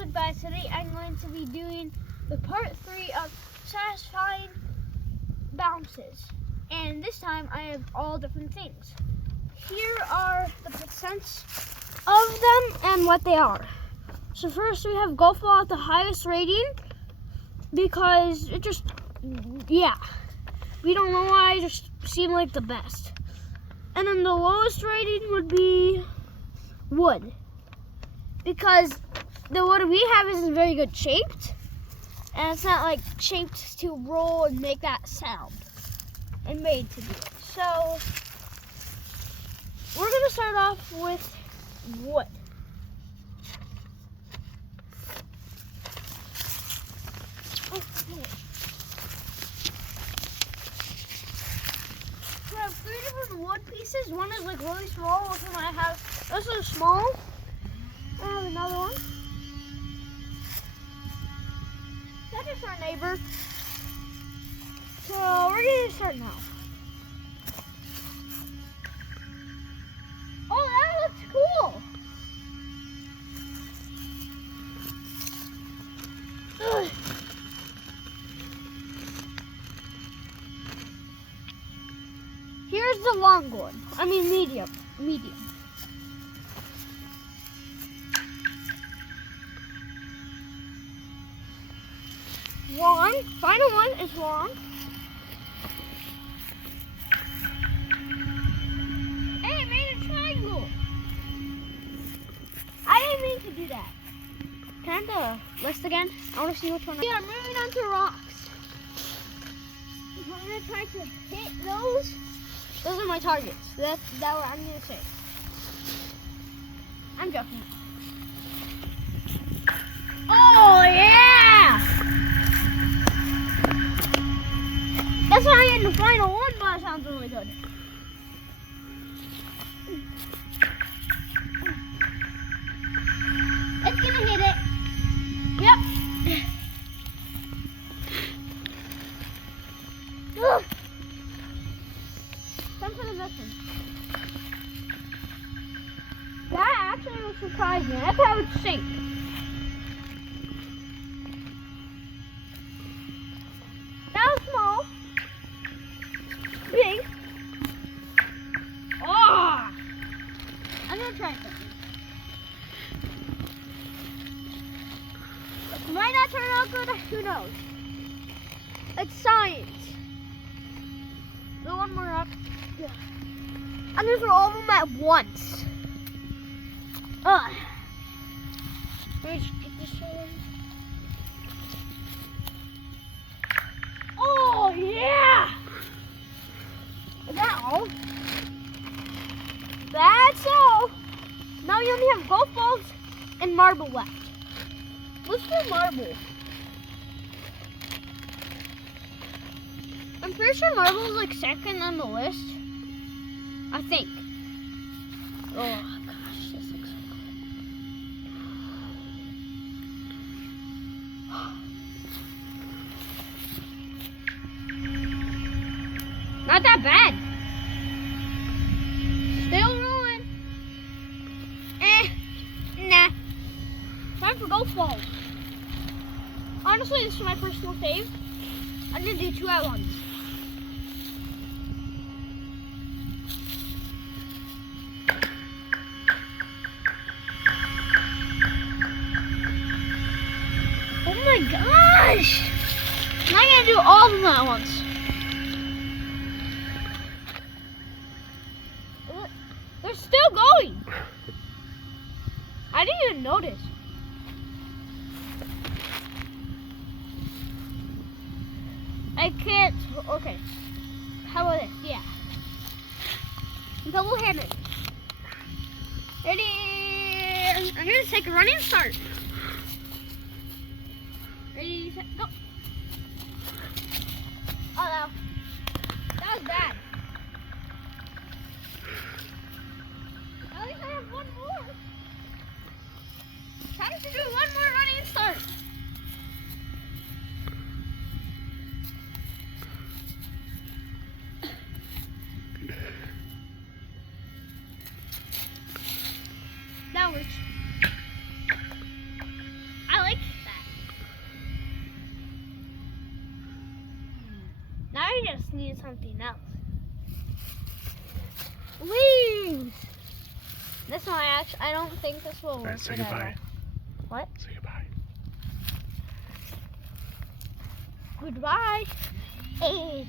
What's up, guys? Today I'm going to be doing the part 3 of satisfying bounces, and this time I have all different things. Here are the percents of them and what they are. So first we have golf ball at the highest rating because it just, we don't know why, it just seemed like the best. And then the lowest rating would be wood, because the wood we have isn't very good shaped, and it's not like shaped to roll and make that sound and made to do it. So we're gonna start off with wood. So I have 3 different wood pieces. One is like really small, which one I have. Those are small. I have another one. That is our neighbor. So we're gonna start now. Oh, that looks cool. Ugh. Here's the long one. I mean medium. Long. Final one is long. Hey, it made a triangle. I didn't mean to do that. Can I have the list again? I want to see which one. Yeah, I'm moving on to rocks. I'm going to try to hit those. Those are my targets. That's what I'm going to say. I'm joking. Oh, yeah! That's not in the final one, but it sounds really good. It's gonna hit it. Yep. Ugh. Time for the next one. That actually will surprise me. That's how it would sink. That was small. Big. Oh! I'm gonna try something. It might not turn out good, who knows? It's science. The one more up. Yeah. I'm gonna throw all of them at once. Let me just get this one. Oh, yeah! Is that all? That's all. Now we only have golf balls and marble left. Let's do marble. I'm pretty sure marble is like second on the list. I think. Oh gosh, this looks so cool. Not that bad. Still rolling. Nah. Time for golf balls. Honestly, this is my personal fave. I'm gonna do 2 at once. Oh my gosh! Now I'm gonna do all of them at once. They're still going. I didn't even notice. I can't. Okay. How about this? Yeah. Double-handed. Ready? I'm gonna take a running start. Ready, set, go. Oh no. That was bad. At least I have one more. Time to do one more running start. That works. I I just need something else. Wings! This one, I don't think this will work. Alright, say at all. goodbye. What? Say goodbye. Goodbye. Hey.